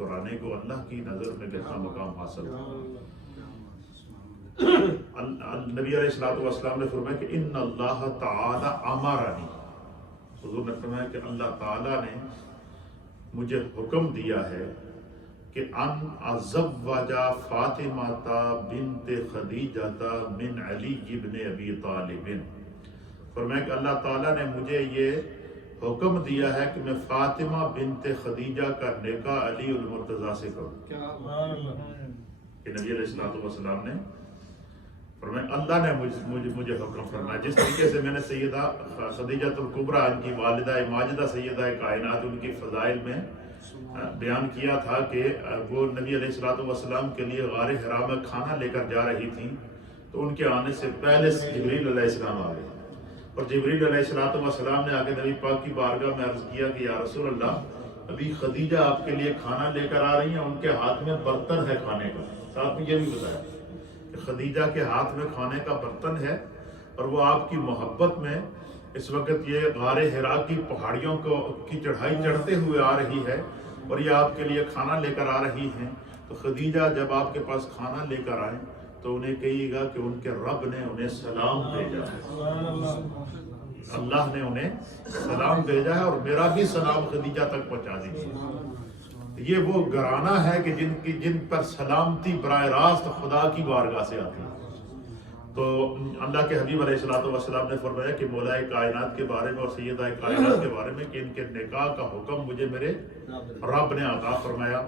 مسکرانے کو اللہ کی نظر میں کتنا مقام حاصل ہو۔ نبی علیہ السلام نے فرمایا کہ ان اللہ تعالی امرنی، حضور نے فرمایا کہ اللہ تعالیٰ نے مجھے حکم دیا ہے کہ ان ازوج فاطمہ بنت خدیجہ من علی ابن ابی طالب، فرمایا کہ اللہ تعالیٰ نے مجھے یہ حکم دیا ہے کہ میں فاطمہ بنت خدیجہ کا نکاح علی المرتضیٰ سے کروں۔ کہ نبی علیہ السلام نے فرمایا اللہ نے مجھے حکم فرمایا، جس طریقے سے میں نے سیدہ خدیجہ الکبریٰ ان کی والدہ ماجدہ سیدہ کائنات ان کی فضائل میں بیان کیا تھا کہ وہ نبی علیہ السلام کے لیے غار حرا میں کھانا لے کر جا رہی تھیں، تو ان کے آنے سے پہلے جبریل علیہ السلام آ گئے، اور جبریل علیہ السلام نے آ کے نبی پاک کی بارگاہ میں عرض کیا کہ یا رسول اللہ، ابھی خدیجہ آپ کے لیے کھانا لے کر آ رہی ہیں، ان کے ہاتھ میں برتن ہے کھانے کا، ساتھ میں یہ بھی بتایا کہ خدیجہ کے ہاتھ میں کھانے کا برتن ہے، اور وہ آپ کی محبت میں اس وقت یہ غار حرا کی پہاڑیوں کی چڑھائی چڑھتے ہوئے آ رہی ہے، اور یہ آپ کے لیے کھانا لے کر آ رہی ہیں، تو خدیجہ جب آپ کے پاس کھانا لے کر آئیں تو انہیں کہیے گا کہ ان کے رب نے انہیں سلام بھیجا ہے، اللہ نے انہیں سلام بھیجا ہے، اور میرا بھی سلام خدیجہ تک پہنچا دیجیے۔ یہ وہ گھرانہ ہے کہ جن پر سلامتی براہ راست خدا کی بارگاہ سے آتی ہے۔ تو اللہ کے حبیب علیہ السلام نے فرمایا کہ مولا کائنات کے بارے میں اور سیدہ کائنات کے بارے میں کہ ان کے نکاح کا حکم مجھے میرے رب نے عطا فرمایا،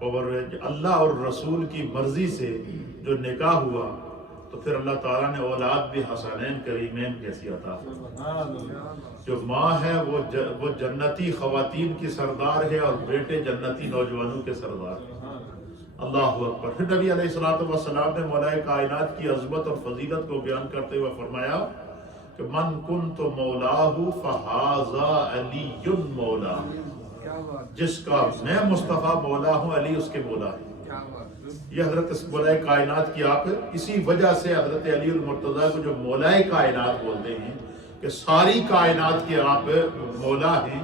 اور اللہ اور رسول کی مرضی سے جو نکاح ہوا تو پھر اللہ تعالیٰ نے اولاد بھی حسنین کریمین کیسی عطا فرمائی۔ جو ماں ہے وہ جنتی خواتین کی سردار ہے، اور بیٹے جنتی نوجوانوں کے سردار ہیں۔ اللہ اکبر۔ پھر نبی علیہ السلام نے مولا کائنات کی عظمت اور فضیلت کو بیان کرتے ہوئے فرمایا کہ من کنت مولاہ فہذا علی مولا، جس کا میں مصطفیٰ مولا ہوں علی اس کے مولا ہے۔ یہ حضرت مولا کائنات کی آپ اسی وجہ سے حضرت علی المرتضیٰ کو جو مولا کائنات بولتے ہیں کہ ساری کائنات کے آپ مولا ہیں،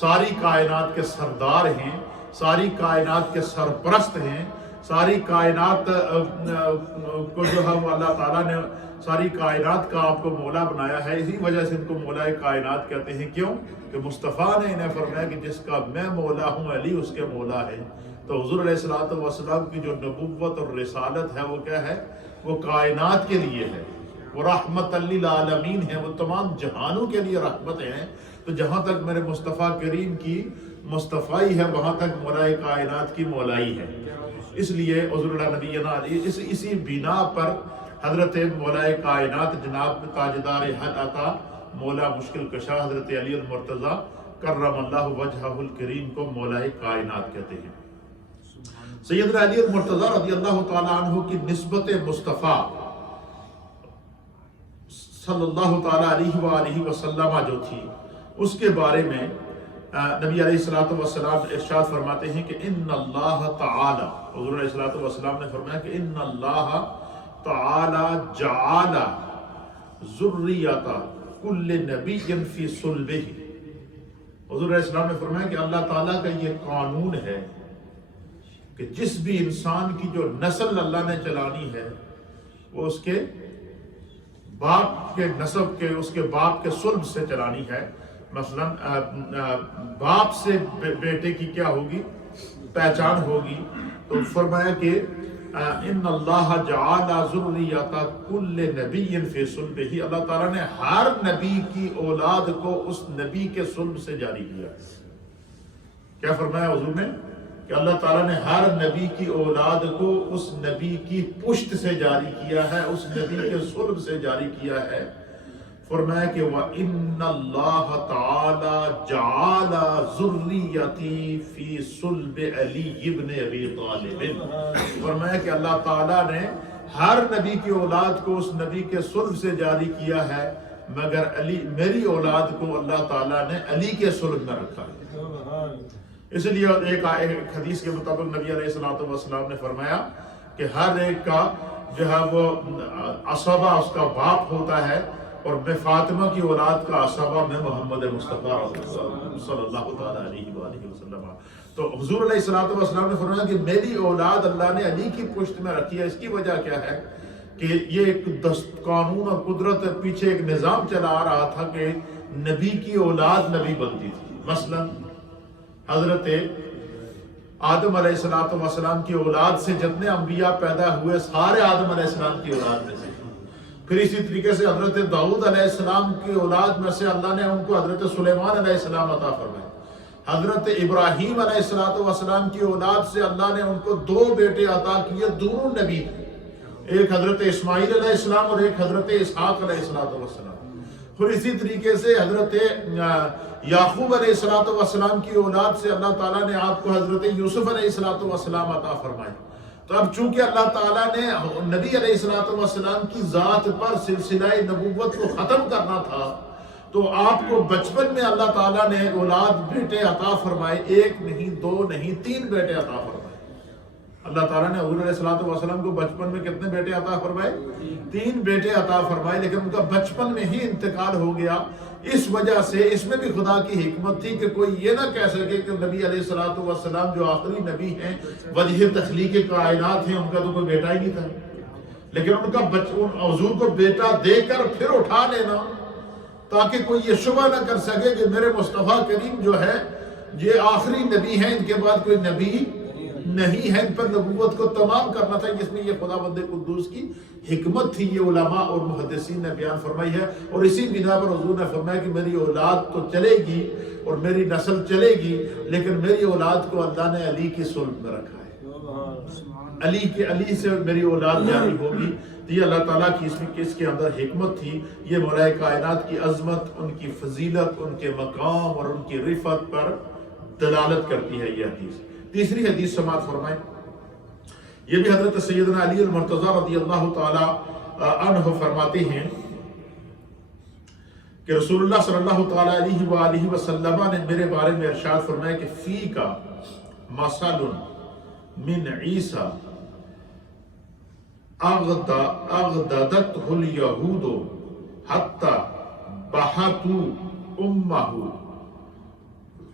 ساری کائنات کے سردار ہیں، ساری کائنات کے سرپرست ہیں، ساری کائنات کو جو ہے وہ اللہ تعالیٰ نے ساری کائنات کا آپ کو مولا بنایا ہے۔ اسی وجہ سے ان کو مولا کائنات کہتے ہیں۔ کیوں؟ کہ مصطفیٰ نے انہیں فرمایا کہ جس کا میں مولا ہوں علی اس کے مولا ہے۔ تو حضور علیہ السلام کی جو نبوت اور رسالت ہے وہ کیا ہے؟ وہ کائنات کے لیے ہے، وہ رحمت للعالمین ہے، وہ تمام جہانوں کے لیے رحمت ہیں۔ تو جہاں تک میرے مصطفیٰ کریم کی مصطفیٰ ہے وہاں تک مولا کائنات کی مولائی ہے۔ اس لیے حضور نبینا علی اسی بنا پر حضرت مولا کائنات جناب تاجدار حق عطا مولا مشکل کشا حضرت علی المرتضیٰ کرم اللہ وجہہ الکریم کو مولا کائنات کہتے ہیں۔ سیدنا علی المرتضیٰ رضی اللہ تعالیٰ عنہ کی نسبت مصطفیٰ صلی اللہ تعالیٰ علیہ وآلہ وسلم جو تھی اس کے بارے میں نبی علیہ السلام ارشاد فرماتے ہیں کہ ان اللہ تعالی، حضور علیہ السلام نے فرمایا کہ ان اللہ تعالی جعل ذریۃ کل نبی فی صلبہ، حضور علیہ السلام نے فرمایا کہ اللہ تعالیٰ کا یہ قانون ہے کہ جس بھی انسان کی جو نسل اللہ نے چلانی ہے وہ اس کے باپ کے نسب کے اس کے باپ کے صلب سے چلانی ہے۔ مثلا باپ سے بیٹے کی کیا ہوگی؟ پہچان ہوگی۔ تو فرمایا کہ ان اللہ جعل ذریۃ کل نبی فی صلبہ، اللہ تعالیٰ نے ہر نبی کی اولاد کو اس نبی کے صلب سے جاری کیا۔ کیا فرمایا حضور نے؟ کہ اللہ تعالیٰ نے ہر نبی کی اولاد کو اس نبی کی پشت سے جاری کیا ہے، اس نبی کے صلب سے جاری کیا ہے۔ فرمایا کہ وَإِنَّ اللَّهَ تَعَالَى جَعَلَ ذُرِّيَّتِي فِي صُلْبِ عَلِيِّ بْنِ أَبِي طَالِبٍ، فرمایا کہ اللہ تعالیٰ نے ہر نبی کی اولاد کو اس نبی کے صلب سے جاری کیا ہے، مگر علی میری اولاد کو اللہ تعالیٰ نے علی کے صلب میں رکھا ہے۔ اس لیے ایک حدیث کے مطابق نبی علیہ السلام نے فرمایا کہ ہر ایک کا جو ہے وہ عصبہ اس کا باپ ہوتا ہے، اور میں فاطمہ کی اولاد کا عصبہ میں محمد مصطفیٰ صلی اللہ تعالیٰ علیہ وآلہ وسلم۔ تو تو حضور علیہ الصلوۃ والسلام نے فرمایا کہ میری اولاد اللہ نے علی کی پشت میں رکھی ہے. اس کی وجہ کیا ہے کہ یہ ایک قانون اور قدرت پیچھے ایک نظام چلا آ رہا تھا کہ نبی کی اولاد نبی بنتی تھی. مثلا حضرت آدم علیہ السلام کی اولاد سے جتنے انبیاء پیدا ہوئے سارے آدم علیہ السلام کی اولاد میں سے. پھر اسی طریقے سے حضرت داؤد علیہ السلام کی اولاد میں سے اللہ نے ان کو حضرت سلیمان علیہ السلام عطا فرمائے. حضرت ابراہیم علیہ السلام کی اولاد سے اللہ نے ان کو 2 بیٹے عطا کیے, دونوں نبی تھے. ایک حضرت اسماعیل علیہ السلام اور ایک حضرت اسحاق علیہ السلام. پھر اسی طریقے سے حضرت یعقوب علیہ السلام کی اولاد سے اللہ تعالیٰ نے آپ کو حضرت یوسف علیہ السلام عطا فرمائے. تو اب چونکہ اللہ تعالیٰ نے نبی علیہ السلام کی ذات پر سلسلہ نبوت کو ختم کرنا تھا, تو آپ کو بچپن میں اللہ تعالیٰ نے اولاد بیٹے عطا فرمائے. 1 نہیں 2 نہیں 3 بیٹے عطا فرمائے. اللہ تعالیٰ نے حضور علیہ السلام کو بچپن میں کتنے بیٹے عطا فرمائے؟ 3 بیٹے عطا فرمائے. لیکن ان کا بچپن میں ہی انتقال ہو گیا. اس وجہ سے اس میں بھی خدا کی حکمت تھی کہ کوئی یہ نہ کہہ سکے کہ نبی علیہ السلام جو آخری نبی ہیں, وجہ تخلیق کائنات ہیں, ان کا تو کوئی بیٹا ہی نہیں تھا. لیکن ان کا حضور کو بیٹا دے کر پھر اٹھا لینا تاکہ کوئی یہ شبہ نہ کر سکے کہ میرے مصطفیٰ کریم جو ہے یہ آخری نبی ہیں, ان کے بعد کوئی نبی نہیں ہے. ان پر نبوت کو تمام کرنا تھا. جس میں یہ خدا بند قدوس کی حکمت تھی, یہ علماء اور محدثین نے بیان فرمائی ہے. اور اسی بنا پر حضور نے فرمایا کہ میری اولاد تو چلے گی اور میری نسل چلے گی, لیکن میری اولاد کو اللہ نے علی کی صلب میں رکھا ہے. علی سے میری اولاد جاری ہوگی. یہ اللہ تعالیٰ کی اس کے اندر حکمت تھی. یہ مولا کائنات کی عظمت, ان کی فضیلت, ان کے مقام اور ان کی رفعت پر دلالت کرتی ہے یہ حدیث. تیسری حدیث سماعت فرمائیں. یہ بھی حضرت سیدنا علی المرتضی رضی اللہ تعالی عنہ فرماتے ہیں کہ رسول اللہ صلی اللہ تعالی علیہ وآلہ وسلم نے میرے بارے میں ارشاد فرمایا کہ فی کا مثل من عیسیٰ اغددته اليہود حتی بحتو امہ.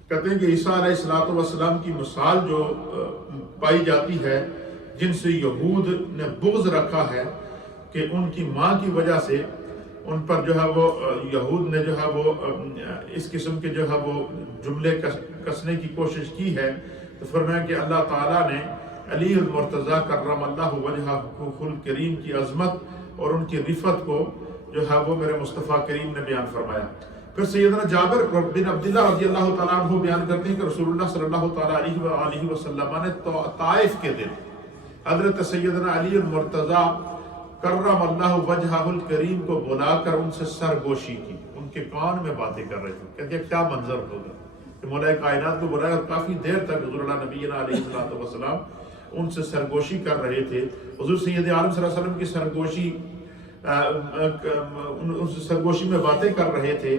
کہتے ہیں کہ عیسیٰ علیہ السلام کی مثال جو پائی جاتی ہے, جن سے یہود نے بغض رکھا ہے کہ ان کی ماں کی وجہ سے ان پر جو ہے وہ یہود نے جو ہے وہ اس قسم کے جو ہے وہ جملے کسنے کی کوشش کی ہے. تو فرمایا کہ اللہ تعالیٰ نے علی المرتضی کرم اللہ وجہہ الکریم کی عظمت اور ان کی رفعت کو جو ہے وہ میرے مصطفیٰ کریم نے بیان فرمایا. پھر سیدنا جابر بن عبداللہ رضی اللہ تعالیٰ عنہ بیان کرتے ہیں کہ رسول اللہ صلی اللہ تعالیٰ علیہ وسلم نے طائف کے دن حضرت سیدنا علی المرتضی کرم اللہ وجہہ الکریم کو بلا کر ان سے سرگوشی کی. ان کے کان میں باتیں کر رہے تھے. کہتے ہیں کیا منظر ہوگا کہ مولا کائنات کو بلایا اور کافی دیر تک حضور اللہ نبینا علیہ السلام ان سے سرگوشی کر رہے تھے. حضور سید عالم صلی اللہ علیہ وسلم کی سرگوشی میں باتیں کر رہے تھے.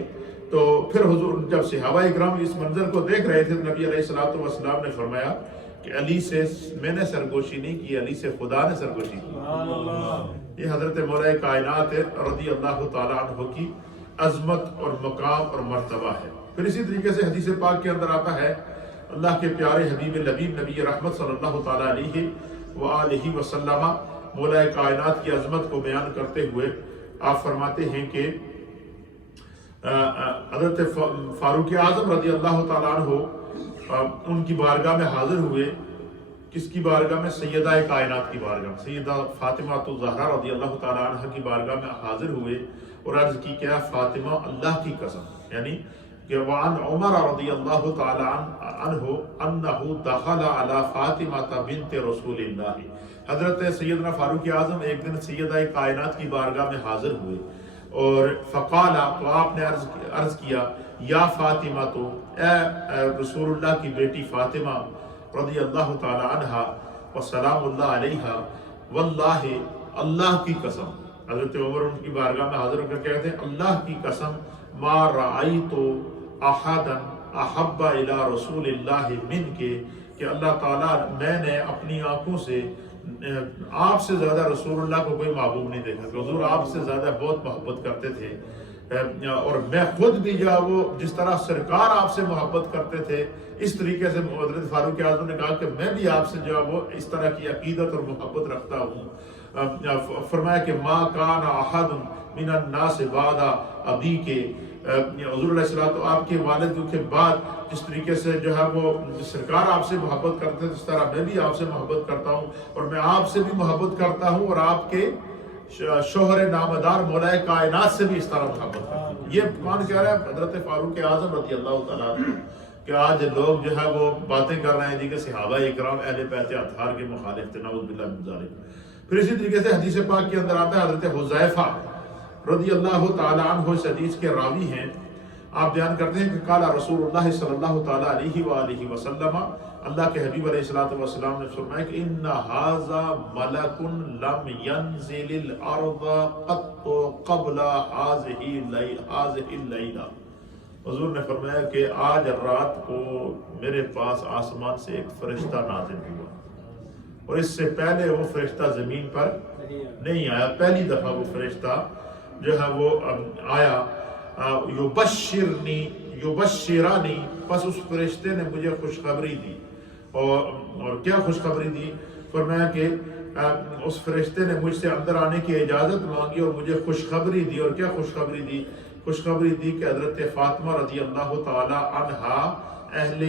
تو پھر حضور جب صحابہ اکرام اس منظر کو دیکھ رہے تھے تو نبی علیہ السلام نے فرمایا کہ علی سے میں نے سرگوشی نہیں کی, علی سے خدا نے سرگوشی کی. یہ حضرت مولا کائنات رضی اللہ تعالیٰ عنہ کی عظمت اور مقام اور مرتبہ ہے. پھر اسی طریقے سے حدیث پاک کے اندر آتا ہے اللہ کے پیارے حبیب لبیب نبی رحمت صلی اللہ تعالیٰ علیہ وآلہ وسلم مولا کائنات کی عظمت کو بیان کرتے ہوئے آپ فرماتے ہیں کہ حضرت فاروق اعظم رضی اللہ تعالیٰ عنہ ان کی بارگاہ میں حاضر ہوئے. کس کی بارگاہ میں؟ سیدہ کائنات کی بارگاہ میں. سیدہ فاطمہ الزہرا رضی اللہ تعالیٰ عنہ کی بارگاہ میں حاضر ہوئے اور عرض کی کیا فاطمہ اللہ کی قسم, یعنی کہ وعن عمر رضی اللہ تعالیٰ عنہ انہو دخل علی فاطمہ بنت رسول اللہ. حضرت سیدنا فاروق اعظم ایک دن سیدہ کائنات کی بارگاہ میں حاضر ہوئے اور فقالا, تو آپ نے عرض کیا یا فاطمہ, تو اے رسول اللہ کی بیٹی فاطمہ رضی اللہ تعالی عنہ وسلام اللہ علیہ, واللہ اللہ کی قسم. حضرت عمر ان کی بارگاہ میں حاضر ہو کر کہتے ہیں اللہ کی قسم ما رأیت احدا احب الی رسول اللہ من کے, کہ اللہ تعالیٰ میں نے اپنی آنکھوں سے آپ سے زیادہ رسول اللہ کو کوئی محبوب نہیں دیکھا. کہ حضور آپ سے زیادہ بہت محبت کرتے تھے اور میں خود بھی جو وہ جس طرح سرکار آپ سے محبت کرتے تھے اس طریقے سے حضرت فاروق اعظم نے کہا کہ میں بھی آپ سے جو ہے وہ اس طرح کی عقیدت اور محبت رکھتا ہوں۔ فرمایا کہ ما کان احد من الناس بعد ابی کے، حضور علیہ السلام تو آپ کے والد کے بعد جس طریقے سے جو ہے وہ سرکار آپ سے محبت کرتے ہیں، اس طرح میں بھی آپ سے محبت کرتا ہوں، اور میں آپ سے بھی محبت کرتا ہوں اور آپ کے شوہر نامدار مولا کائنات سے بھی اس طرح محبت کرتا ہوں۔ یہ کون کہہ رہا ہے؟ حضرت فاروق اعظم رضی اللہ تعالیٰ عنہ۔ کہ آج لوگ جو ہے وہ باتیں کر رہے ہیں جی کہ صحابہ اکرام اہل بیت اطہار کے مخالف تھے، نعوذ باللہ من ذالک۔ پھر اسی طریقے سے حدیث پاک کے اندر آتا ہے، حضرت حذیفہ رضی اللہ تعالیٰ عنہ اس حدیث کے راوی ہیں، آپ بیان کرتے ہیں کہ قال رسول اللہ صلی اللہ تعالیٰ علیہ وآلہ وسلم، اللہ کے حبیب علیہ السلام نے فرمایا کہ ان ھذا ملک لم ينزل الارض قط قبل هذه الليلہ۔ حضور نے فرمایا کہ آج رات کو میرے پاس آسمان سے ایک فرشتہ نازل ہوا، اور اس سے پہلے وہ فرشتہ زمین پر نہیں آیا، پہلی دفعہ وہ فرشتہ جو ہے وہ آیا۔ یبشرانی، پس اس فرشتے نے مجھے خوشخبری دی، اور کیا خوشخبری دی؟ فرمایا کہ اس فرشتے نے مجھ سے اندر آنے کی اجازت مانگی اور مجھے خوشخبری دی، اور کیا خوشخبری دی؟ خوشخبری دی کہ حضرت فاطمہ رضی اللہ تعالی عنہا اہل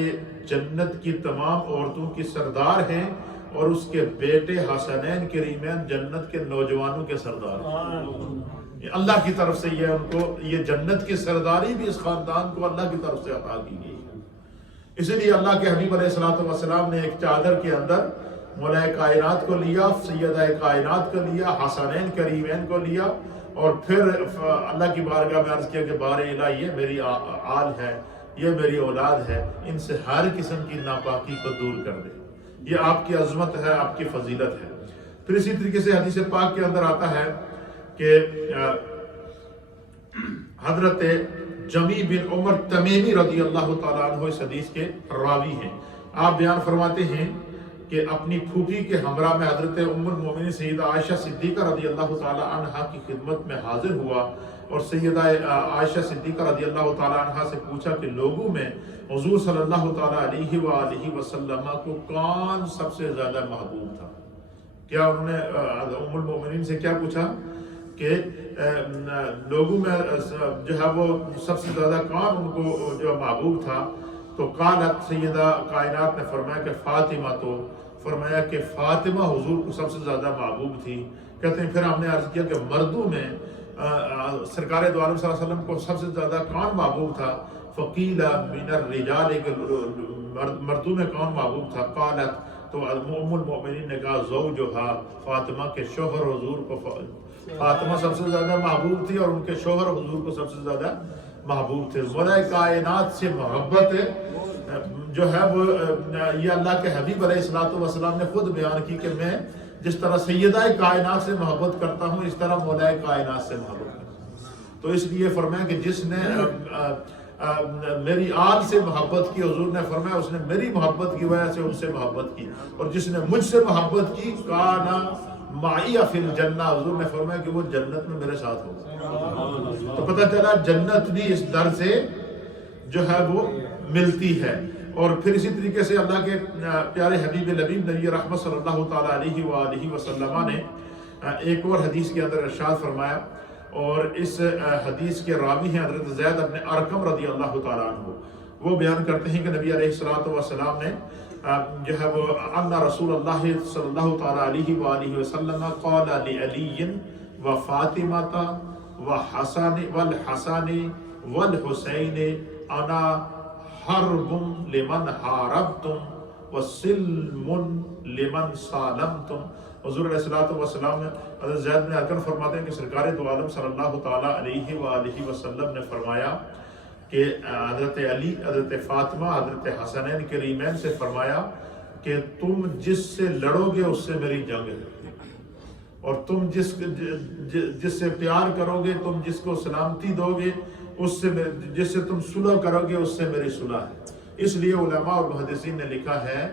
جنت کی تمام عورتوں کی سردار ہیں، اور اس کے بیٹے حسنین کریمین جنت کے نوجوانوں کے سردار ہیں۔ اللہ کی طرف سے یہ ان کو یہ جنت کی سرداری بھی اس خاندان کو اللہ کی طرف سے عطا کی گئی ہے۔ اسی لیے اللہ کے حبیب علیہ السلام نے ایک چادر کے اندر مولا کائنات کو لیا، سیدہ کائنات کو لیا، حسنین کریمین کو لیا، اور پھر اللہ کی بارگاہ میں عرض کیا کہ بار الہ یہ میری آل ہے، یہ میری اولاد ہے، ان سے ہر قسم کی ناپاکی کو دور کر دے۔ یہ آپ کی عظمت ہے، آپ کی فضیلت ہے۔ پھر اسی طریقے سے حدیث پاک کے اندر آتا ہے کہ حضرت جمی بن عمر تمیمی رضی اللہ تعالیٰ عنہ اس حدیث کے راوی ہیں، آپ بیان فرماتے ہیں کہ اپنی پھوپھی کے ہمراہ میں حضرت ام المومنین سیدہ عائشہ صدیقہ رضی اللہ تعالیٰ عنہا کی خدمت میں حاضر ہوا، اور سیدہ عائشہ صدیقہ رضی اللہ تعالیٰ عنہا سے پوچھا کہ لوگوں میں حضور صلی اللہ تعالیٰ علیہ وآلہ وسلم کو کون سب سے زیادہ محبوب تھا؟ کیا انہوں نے ام المومنین سے کیا پوچھا کہ لوگوں میں جو ہے وہ سب سے زیادہ کون ان کو جو محبوب تھا؟ تو قالت، سیدہ کائنات نے فرمایا کہ فاطمہ، تو فرمایا کہ فاطمہ حضور کو سب سے زیادہ محبوب تھی۔ کہتے ہیں پھر ہم نے عرض کیا کہ مردوں میں سرکار دو عالم صلی اللہ علیہ وسلم کو سب سے زیادہ کون محبوب تھا؟ فقیل من الرجال، مردوں میں کون محبوب تھا؟ قالت، تو ام المؤمنین نے کہا زوجہا، فاطمہ کے شوہر حضور کو، فاطمہ سب سے زیادہ محبوب تھی اور ان کے شوہر حضور کو سب سے زیادہ محبوب تھے۔ مولا کائنات سے محبت جو ہے وہ یہ اللہ کے حبیب علیہ السلام نے خود بیان کی کہ میں جس طرح سیدہ کائنات سے محبت کرتا ہوں، اس طرح مولا کائنات سے محبت کرتا ہوں۔ تو اس لیے فرمایا کہ جس نے میری آل سے محبت کی، حضور نے فرمایا اس نے میری محبت کی وجہ سے ان سے محبت کی، اور جس نے مجھ سے محبت کی کانا معی فی الجنہ، حضور نے فرمایا کہ وہ جنت میں میرے ساتھ ہوگا۔ تو پتہ چلا جنت بھی اس در سے جو ہے وہ ملتی ہے۔ اور پھر اسی طریقے سے اللہ کے پیارے حبیب لبیب نبی رحمت صلی اللہ تعالیٰ علیہ وآلہ وسلم نے ایک اور حدیث کے اندر ارشاد فرمایا، اور اس حدیث کے راوی ہیں حضرت زید بن ارقم رضی اللہ تعالیٰ عنہ۔ وہ بیان کرتے ہیں کہ نبی علیہ السلام نے جو ہے وہ ان رسول اللہ صلی اللہ تعالیٰ علیہ وآلہ وسلم قال لعلی و فاطمہ والحسن والحسین انا حرب لمن حاربتم وسلم لمن سالمتم۔ حضور علیہ السلام نے حضرت زید بن ارقم فرماتے ہیں کہ سرکار دو عالم صلی اللہ تعالیٰ علیہ وآلہ وسلم نے فرمایا کہ حضرت علی، حضرت فاطمہ، حضرت حسنین کریمین سے فرمایا کہ تم جس سے لڑو گے اس سے میری جنگ ہے، اور تم جس سے پیار کرو گے، تم جس کو سلامتی دو گے، اس سے جس سے تم صلح کرو گے اس سے میری صلح ہے۔ اس لیے علماء اور محدثین نے لکھا ہے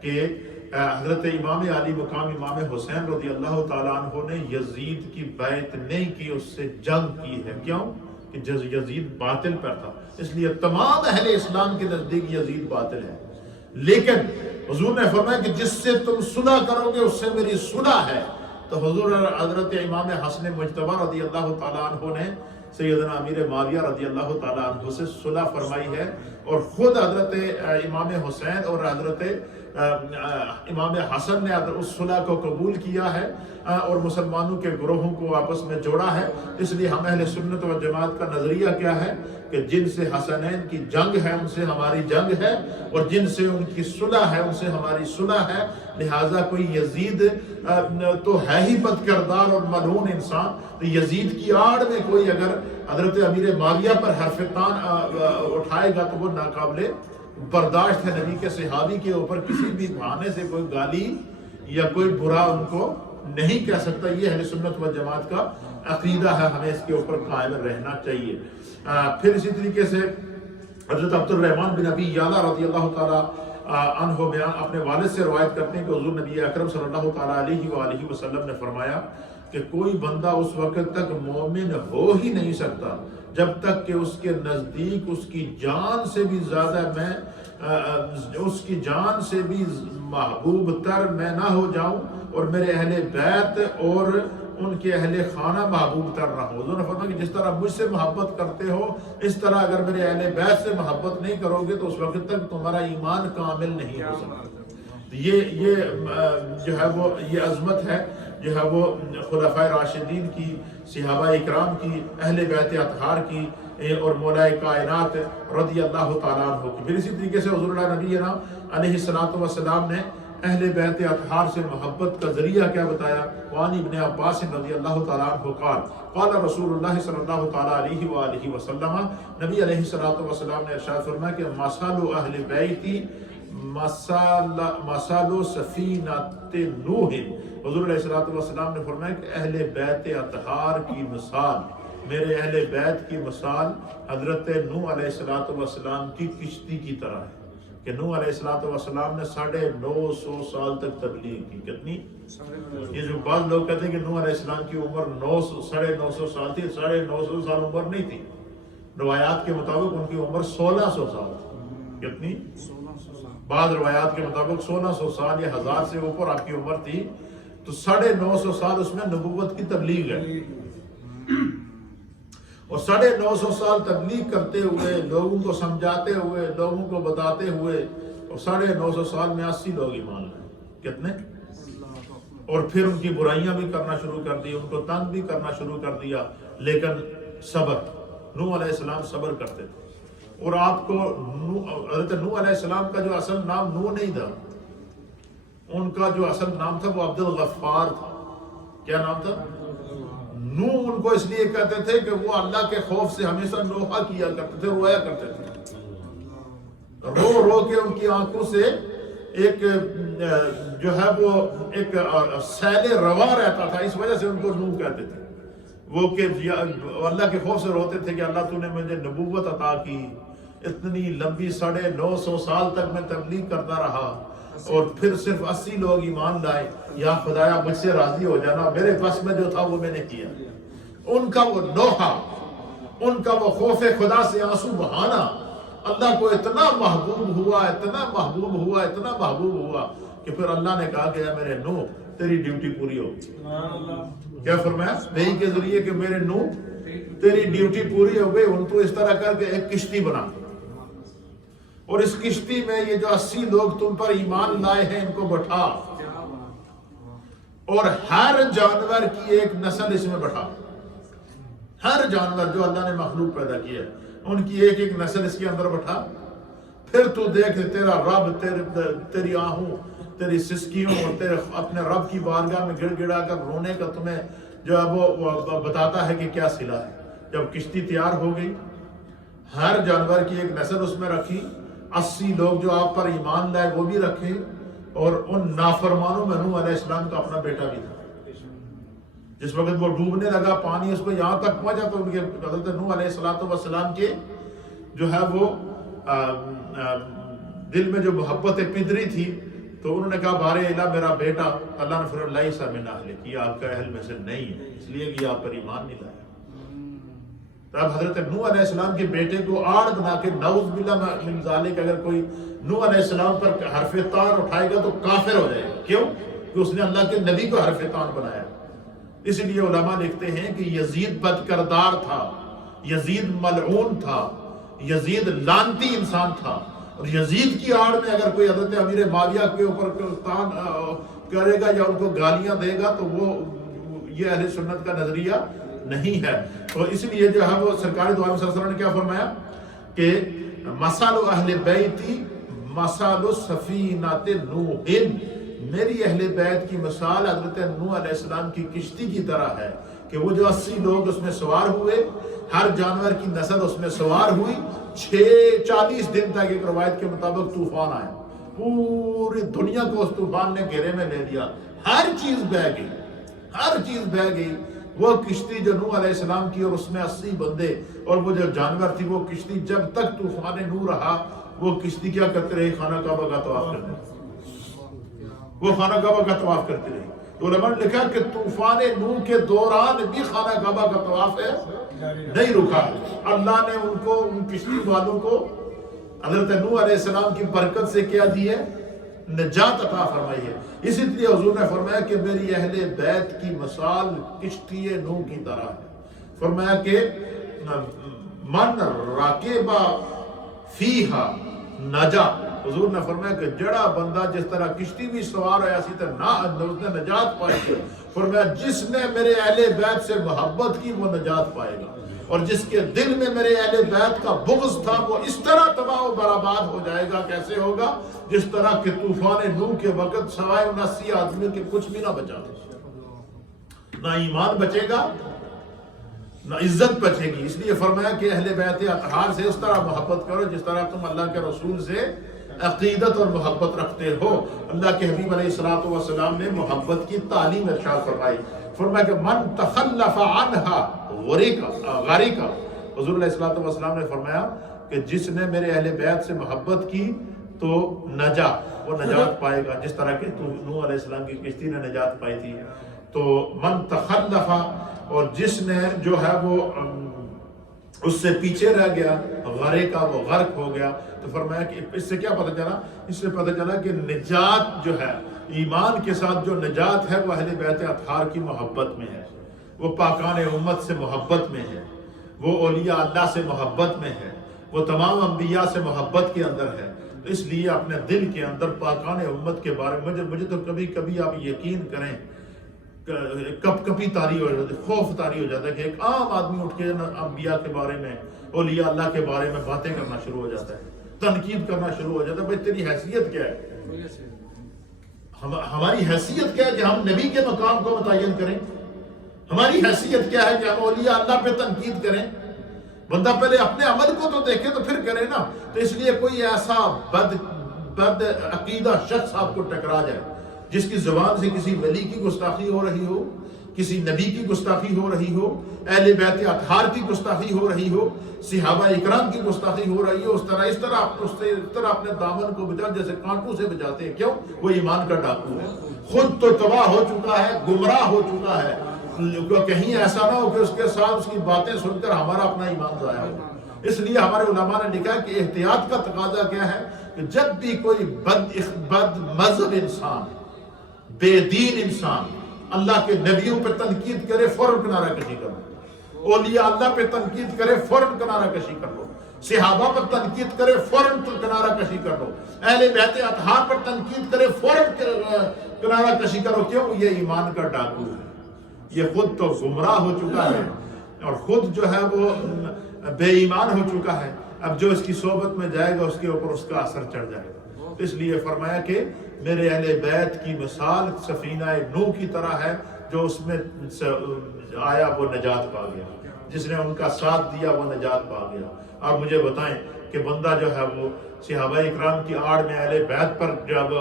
کہ حضرت امام علی مقام امام حسین رضی اللہ تعالیٰ عنہ نے یزید کی بیعت نہیں کی، اس سے جنگ کی ہے۔ کیوں؟ کہ یزید باطل پر تھا، اس لیے تمام اہل اسلام کے نزدیک یزید باطل ہے، لیکن حضور نے فرمایا کہ جس سے تم صلح کرو گے اس سے میری صلح ہے۔ تو حضور حضرت امام حسن مجتبی رضی اللہ تعالیٰ عنہ نے سیدنا امیر معاویہ رضی اللہ تعالیٰ عنہ سے صلح فرمائی ہے، اور خود حضرت امام حسین اور حضرت امام حسن نے اس صلح کو قبول کیا ہے اور مسلمانوں کے گروہوں کو آپس میں جوڑا ہے۔ اس لیے ہم اہل سنت و جماعت کا نظریہ کیا ہے کہ جن سے حسنین کی جنگ ہے ان سے ہماری جنگ ہے، اور جن سے ان کی صلح ہے ان سے ہماری صلح ہے۔ لہٰذا کوئی یزید تو ہے ہی بد کردار اور ملعون انسان، تو یزید کی آڑ میں کوئی اگر حضرت امیر معاویہ پر حرف تان اٹھائے گا تو وہ ناقابل برداشت ہے۔ نبی کے صحابی کے اوپر کسی بھی بہانے سے کوئی گالی یا کوئی برا ان کو نہیں کہہ سکتا۔ یہ اہل سنت و جماعت کا عقیدہ ہے، ہمیں اس کے اوپر قائم رہنا چاہیے۔ پھر اسی طریقے سے حضرت عبد الرحمن بن ابی یعلا رضی اللہ تعالیٰ عنہ بیان اپنے والد سے روایت کرتے ہیں کہ حضور نبی اکرم صلی اللہ تعالیٰ علیہ وآلہ وسلم نے فرمایا کہ کوئی بندہ اس وقت تک مومن ہو ہی نہیں سکتا جب تک کہ اس کے نزدیک اس کی جان سے بھی زیادہ اس کی جان سے بھی محبوب تر میں نہ ہو جاؤں، اور میرے اہل بیت اور ان کے اہل خانہ محبوب تر نہ ہو۔ حضور نے فرمایا کہ جس طرح مجھ سے محبت کرتے ہو اس طرح اگر میرے اہل بیت سے محبت نہیں کرو گے تو اس وقت تک تمہارا ایمان کامل نہیں ہو سکتا۔ یہ جو ہے وہ یہ عظمت ہے جو ہے وہ خلفائے راشدین کی، صحابہ اکرام کی، اہل بیت اطہار کی اور مولا کائنات رضی اللہ تعالیٰ عنہ کی۔ پھر اسی طریقے سے حضور نبینا علیہ الصلوۃ والسلام نے اہل بیت اطہار سے محبت کا ذریعہ کیا بتایا؟ وعن ابن عباس رضی اللہ تعالیٰ عنہ قال قال رسول اللہ صلی اللہ تعالیٰ علیہ وآلہ وسلم، نبی علیہ الصلوۃ والسلام نے ارشاد فرمایا کہ مثل اہل بیتی مثل سفینۃ نوح۔ حضور علیہ الصلوۃ والسلام نے فرمایا کہ اہل بیت اطہار کی مثال، میرے اہل بیت کی مثال حضرت نوح علیہ الصلوۃ والسلام کی کشتی کی طرح ہے کہ نوح علیہ الصلوۃ والسلام نے 950 سال تک تبلیغ کی۔ کتنی؟ یہ جو بعض لوگ کہتے ہیں کہ نوح علیہ السلام کی عمر 950 سال تھی، 950 سال عمر نہیں تھی، روایات کے مطابق ان کی عمر 1600 سال تھی۔ کتنی؟ بعض روایات کے مطابق 1600 سال یا 1000 سے اوپر آپ کی عمر تھی، تو 950 سال اس میں نبوت کی تبلیغ ہے، اور 950 سال تبلیغ کرتے ہوئے، لوگوں کو سمجھاتے ہوئے، لوگوں کو بتاتے ہوئے، اور 950 سال میں 80 لوگ ایمان لائے۔ کتنے؟ اور پھر ان کی برائیاں بھی کرنا شروع کر دی، ان کو تنگ بھی کرنا شروع کر دیا، لیکن صبر، نوح علیہ السلام صبر کرتے تھے۔ اور آپ کو حضرت نوح علیہ السلام کا جو اصل نام نوح نہیں تھا، ان کا جو اصل نام تھا وہ عبد الغفار تھا۔ کیا نام تھا؟ نوح ان کو اس لیے کہتے تھے کہ وہ اللہ کے خوف سے ہمیشہ نوحہ کیا کرتے تھے، رویا کرتے تھے، رو رو کے ان کی آنکھوں سے ایک جو ہے وہ ایک سیل روا رہتا تھا، اس وجہ سے ان کو نوح کہتے تھے۔ وہ کہ اللہ کے خوف سے روتے تھے کہ اللہ تو نے مجھے نبوت عطا کی، اتنی لمبی 950 سال تک میں تبلیغ کرتا رہا، اور پھر صرف 80 لوگ ایمان لائے، یا خدایا مجھ سے راضی ہو جانا، میرے بس میں جو تھا وہ میں نے کیا۔ ان کا وہ نوحہ، ان کا وہ خوف خدا سے آنسو بہانا اللہ کو اتنا محبوب ہوا، اتنا محبوب ہوا، اتنا محبوب ہوا کہ پھر اللہ نے کہا کہ میرے نوح تیری ڈیوٹی پوری ہو۔ کیا فرمایا؟ وحی کے ذریعے کہ میرے نوح تیری ڈیوٹی پوری ہو گئی، ان تو اس طرح کر کے ایک کشتی بنا، اور اس کشتی میں یہ جو 80 لوگ تم پر ایمان لائے ہیں ان کو بٹھا، اور ہر جانور کی ایک نسل اس میں بٹھا، ہر جانور جو اللہ نے مخلوق پیدا کیا ہے ان کی ایک ایک نسل اس کے اندر بٹھا۔ پھر تو دیکھ تیرا رب تیری آہوں، تیری سسکیوں اور تیرے اپنے رب کی بارگاہ میں گڑ گڑا کر رونے کا تمہیں جو ہے وہ بتاتا ہے کہ کیا صلہ ہے۔ جب کشتی تیار ہو گئی، ہر جانور کی ایک نسل اس میں رکھی، 80 لوگ جو آپ پر ایمان لائے وہ بھی رکھے، اور ان نافرمانوں میں نوح علیہ السلام کا اپنا بیٹا بھی تھا۔ جس وقت وہ ڈوبنے لگا، پانی اس کو یہاں تک پہنچا، تو ان کے حضرت نوح علیہ السلام کے جو ہے وہ دل میں جو محبت پدری تھی، تو انہوں نے کہا بارے الہ میرا بیٹا، اللہ نے فرمایا لیس من اہلک، یہ آپ کا اہل میں سے نہیں ہے، اس لیے کہ آپ پر ایمان نہیں لایا۔ تو اب حضرت نوح علیہ السلام کے بیٹے کو آڑ بنا کے نعوذ باللہ من ذالک اگر کوئی نوح علیہ السلام پر حرف تان اٹھائے گا تو کافر ہو جائے گا. کیوں؟ کہ اس نے اللہ کے نبی کو حرف تان بنایا. اس لیے علماء لکھتے ہیں کہ یزید بد کردار تھا، یزید ملعون تھا، یزید لعنتی انسان تھا، اور یزید کی آڑ میں اگر کوئی حضرت امیر معاویہ کے اوپر تان کرے گا یا ان کو گالیاں دے گا تو وہ یہ اہل سنت کا نظریہ نہیں ہے. تو اس لیے جو ہے وہ سرکار دو عالم صلی اللہ علیہ وسلم نے کیا فرمایا کہ مثال اہل بیتی مثال سفینۃ نوح، میری اہل بیت کی مثال حضرت نوح علیہ السلام کی کشتی کی طرح ہے کہ وہ جو 80 لوگ اس میں سوار ہوئے، ہر جانور کی نسل اس میں سوار ہوئی، 40 دن تک ایک روایت کے مطابق طوفان آیا، پوری دنیا کو اس طوفان نے گھیرے میں لے لیا، ہر چیز بہہ گئی، ہر چیز بہہ گئی. وہ کشتی جو نوح علیہ السلام کی اور اس میں 80 بندے اور وہ جو جانور تھی، وہ کشتی جب تک طوفان نوح رہا وہ کشتی کیا کرتے رہی؟ خانہ کعبہ کا طواف کرتے رہی. وہ خانہ کعبہ کا طواف کرتے رہی. تو علماء نے لکھا کہ طوفان نوح کے دوران بھی خانہ کعبہ کا طواف ہے نہیں رکا. اللہ نے ان کو، ان کشتی والوں کو حضرت نوح علیہ السلام کی برکت سے کیا دی ہے؟ نجات عطا فرمائی ہے. اسی لیے حضور نے فرمایا کہ میری اہل بیت کی مثال کشتی نوح کی طرح ہے. فرمایا کہ من راکبہ فیہا نجا. حضور نے فرمایا کہ جڑا بندہ جس طرح کشتی بھی سوار ہے اسی طرح اس نے نجات پائی. فرمایا جس نے میرے اہل بیت سے محبت کی وہ نجات پائے گا، اور جس کے دل میں میرے اہل بیت کا بغض تھا وہ اس طرح تباہ و برباد ہو جائے گا. کیسے ہوگا؟ جس طرح کہ طوفان نوح کے وقت سوائے 79 آدمی کے کچھ بھی نہ بچا، نہ ایمان بچے گا نہ عزت بچے گی. اس لیے فرمایا کہ اہل بیت اطہار سے اس طرح محبت کرو جس طرح تم اللہ کے رسول سے عقیدت اور محبت رکھتے ہو. اللہ کے حبیب علیہ الصلوۃ والسلام نے محبت کی تعلیم ارشاد فرمائی. فرمایا کہ من تخلف عنہا غرق. حضور علیہ الصلوۃ والسلام نے فرمایا کہ جس نے میرے اہل بیت سے محبت کی تو نجا، وہ نجات پائے گا جس طرح کہ نوح علیہ السلام کی کشتی نے نجات پائی تھی. تو من تخلف، اور جس نے جو ہے وہ اس سے پیچھے رہ گیا، غرق، وہ غرق ہو گیا. تو فرمایا کہ اس سے کیا پتہ چلا؟ اس سے پتہ چلا کہ نجات جو ہے، ایمان کے ساتھ جو نجات ہے وہ اہل بیت اطہار کی محبت میں ہے، وہ پاکان امت سے محبت میں ہے، وہ اولیاء اللہ سے محبت میں ہے، وہ تمام انبیاء سے محبت کے اندر ہے. تو اس لیے اپنے دل کے اندر پاکان امت کے بارے میں مجھے تو کبھی کبھی آپ یقین کریں کب کبھی طاری ہو جاتا ہے، خوف طاری ہو جاتا ہے کہ ایک عام آدمی اٹھ کے انبیاء کے بارے میں، اولیاء اللہ کے بارے میں باتیں کرنا شروع ہو جاتا ہے، تنقید کرنا شروع ہو جاتا ہے. بھائی تیری حیثیت کیا ہے؟ ہماری حیثیت کیا ہے کہ ہم نبی کے مقام کو متعین کریں؟ ہماری حیثیت کیا ہے کہ ہم اولیاء اللہ پہ تنقید کریں؟ بندہ پہلے اپنے عمل کو تو دیکھے تو پھر کرے نا. تو اس لیے کوئی ایسا بد عقیدہ شخص آپ کو ٹکرا جائے جس کی زبان سے کسی ولی کی گستاخی ہو رہی ہو، کسی نبی کی گستاخی ہو رہی ہو، اہل بیت اطہار کی گستاخی ہو رہی ہو، صحابہ اکرام کی گستاخی ہو رہی ہو، اس طرح اپنے دامن کو بچا جیسے کانٹوں سے بچاتے ہیں. کیوں؟ وہ ایمان کا ڈاکو ہے، خود تو تباہ ہو چکا ہے، گمراہ ہو چکا ہے. کہیں ایسا نہ ہو کہ اس کے ساتھ اس کی باتیں سن کر ہمارا اپنا ایمان ضائع ہو. اس لیے ہمارے علماء نے لکھا کہ احتیاط کا تقاضا کیا ہے کہ جب بھی کوئی بد مذہب انسان، بے دین انسان اللہ کے نبیوں پہ تنقید کرے فوراً کنارہ کشی کر لو، اولیاء اللہ پہ تنقید کرے فوراً کنارہ کشی کر لو، صحابہ پر تنقید کرے فوراً کنارہ کشی کر لو، اہل بیت اطہار پر تنقید کرے فوراً کنارہ کشی کرو. کیوں؟ یہ ایمان کا ڈاکو ہے، یہ خود تو گمراہ ہو چکا ہے اور خود جو ہے وہ بے ایمان ہو چکا ہے. اب جو اس کی صحبت میں جائے گا اس کے اوپر اس کا اثر چڑھ جائے گا. اس لیے فرمایا کہ میرے اہل بیت کی مثال سفینہ نوح کی طرح ہے، جو اس میں آیا وہ نجات پا گیا، جس نے ان کا ساتھ دیا وہ نجات پا گیا. آپ مجھے بتائیں کہ بندہ جو ہے وہ صحابہ اکرام کی آڑ میں اہل بیت پر جب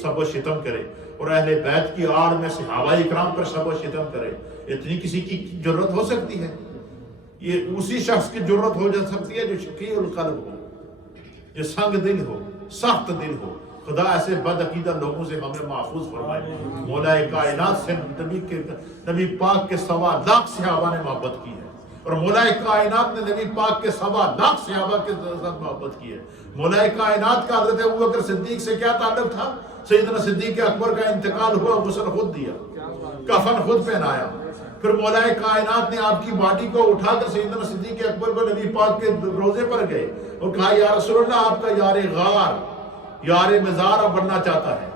سب و شتم کرے اور اہل بیت کی آڑ میں صحابہ اکرام پر سب و شتم کرے، اتنی کسی کی جرت ہو سکتی ہے؟ یہ اسی شخص کی جرت ہو جا سکتی ہے جو شقی القلب ہو، جو سنگ دل ہو، سخت دل ہو. خدا ایسے بد عقیدہ لوگوں سے ہمیں محفوظ فرمائے. مولا کائنات سے نبی پاک کے 1.25 لاکھ صحابہ نے محبت کی ہے، اور مولا کائنات نے نبی پاک کے 1.25 لاکھ صحابہ کے ساتھ محبت کی ہے۔ مولا کائنات کا حضرت ابوبکر صدیق سے کیا تعلق تھا؟ سیدنا صدیق اکبر کا انتقال ہوا، غسل خود دیا، کفن خود پہنایا، پھر مولا کائنات نے آپ کی باڈی کو اٹھا کر سیدنا صدیق اکبر کو نبی پاک کے روزے پر گئے اور کہا یا رسول اللہ آپ کا یار غار، یار مزار اب بننا چاہتا ہے،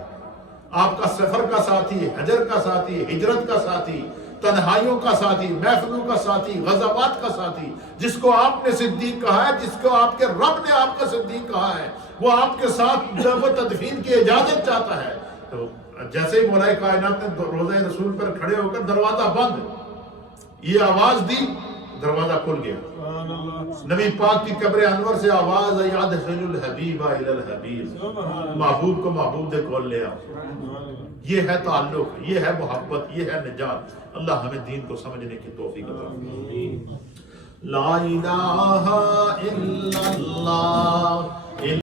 آپ کا سفر کا ساتھی، حجر کا ساتھی، ہجرت کا ساتھی، تنہائیوں کا ساتھی، محفلوں کا ساتھی، غزوات کا ساتھی، جس کو آپ نے صدیق کہا ہے، جس کو آپ کے رب نے آپ کا صدیق کہا ہے، وہ آپ کے ساتھ جب وہ تدفین کی اجازت چاہتا ہے۔ تو جیسے ہی مولا کائنات نے روضہ رسول پر کھڑے ہو کر دروازہ بند، یہ آواز دی، دروازہ کھل گیا، نبی پاک کی قبر انور سے آواز آئی ادخل الحبیب الی الحبیب، محبوب کو محبوب دے کھول لیا۔ یہ ہے تعلق، یہ ہے محبت، یہ ہے نجات۔ اللہ ہمیں دین کو سمجھنے کی توفیق عطا فرمائے۔ لا الہ الا اللہ